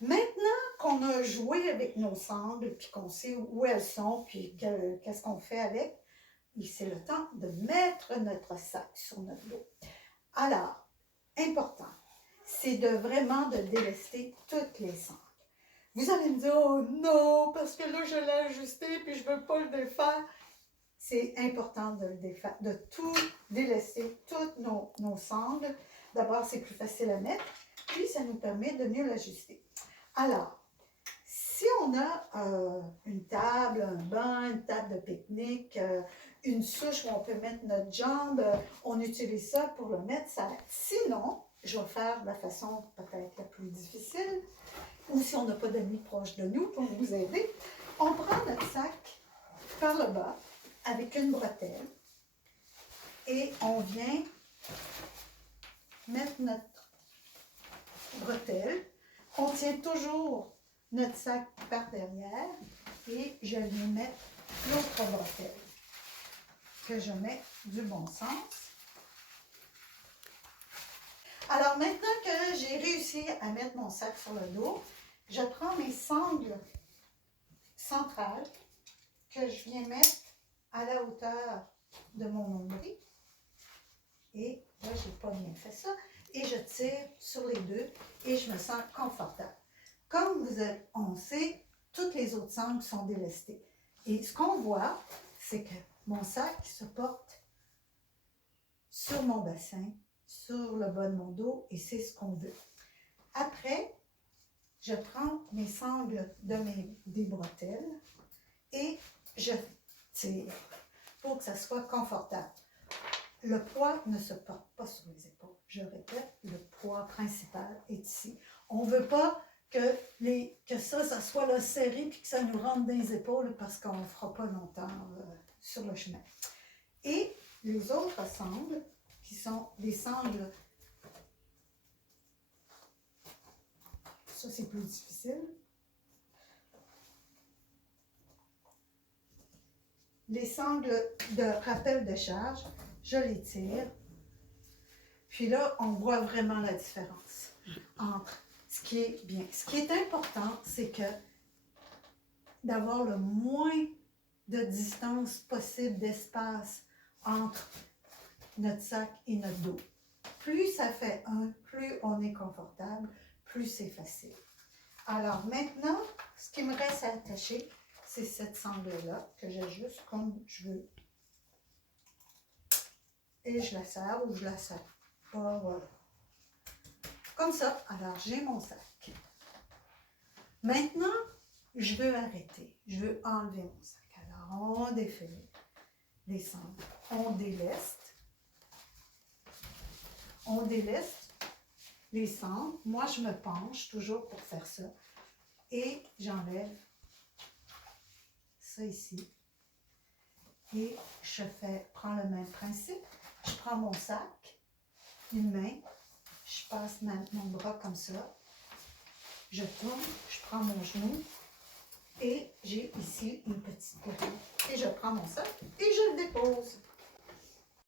Maintenant qu'on a joué avec nos sangles, puis qu'on sait où elles sont, puis qu'est-ce qu'on fait avec, c'est le temps de mettre notre sac sur notre dos. Alors, important, c'est de vraiment de délester toutes les sangles. Vous allez me dire, oh non, parce que là, je l'ai ajusté, puis je ne veux pas le défaire. C'est important de le défaire, de tout délester, toutes nos sangles. D'abord, c'est plus facile à mettre, puis ça nous permet de mieux l'ajuster. Alors, si on a une table, un banc, une table de pique-nique, une souche où on peut mettre notre jambe, on utilise ça pour le mettre. Sinon, je vais faire de la façon peut-être la plus difficile, ou si on n'a pas d'amis proches de nous pour vous aider, on prend notre sac par le bas avec une bretelle et on vient mettre notre bretelle. On tient toujours notre sac par derrière et je viens mettre l'autre bretelle que je mets du bon sens. Alors maintenant que j'ai réussi à mettre mon sac sur le dos, je prends mes sangles centrales que je viens mettre à la hauteur de mon nombril. Et là, je n'ai pas bien fait ça. Et je tire sur les deux et je me sens confortable. Comme on sait, toutes les autres sangles sont délestées. Et ce qu'on voit, c'est que mon sac se porte sur mon bassin, sur le bas de mon dos, et c'est ce qu'on veut. Après, je prends mes sangles des bretelles et je tire pour que ça soit confortable. Le poids ne se porte pas sur les épaules. Je répète, le poids principal est ici. On ne veut pas que ça soit là serré puis que ça nous rentre dans les épaules parce qu'on ne fera pas longtemps sur le chemin. Et les autres sangles, qui sont des sangles, ça c'est plus difficile. Les sangles de rappel de charge, je les tire. Puis là, on voit vraiment la différence entre ce qui est bien. Ce qui est important, c'est que d'avoir le moins de distance possible d'espace entre notre sac et notre dos. Plus ça fait plus on est confortable, plus c'est facile. Alors maintenant, ce qui me reste à attacher, c'est cette sangle-là que j'ajuste comme je veux. Et je la serre ou je la serre pas, voilà. Comme ça, alors j'ai mon sac. Maintenant, je veux arrêter, je veux enlever mon sac. Alors on défait les sangles, on déleste les sangles. Moi, je me penche toujours pour faire ça. Et j'enlève ça ici. Et je prends le même principe. Je prends mon sac, une main, je passe mon bras comme ça. Je tourne, je prends mon genou et j'ai ici une petite poignée. Et je prends mon sac et je le dépose.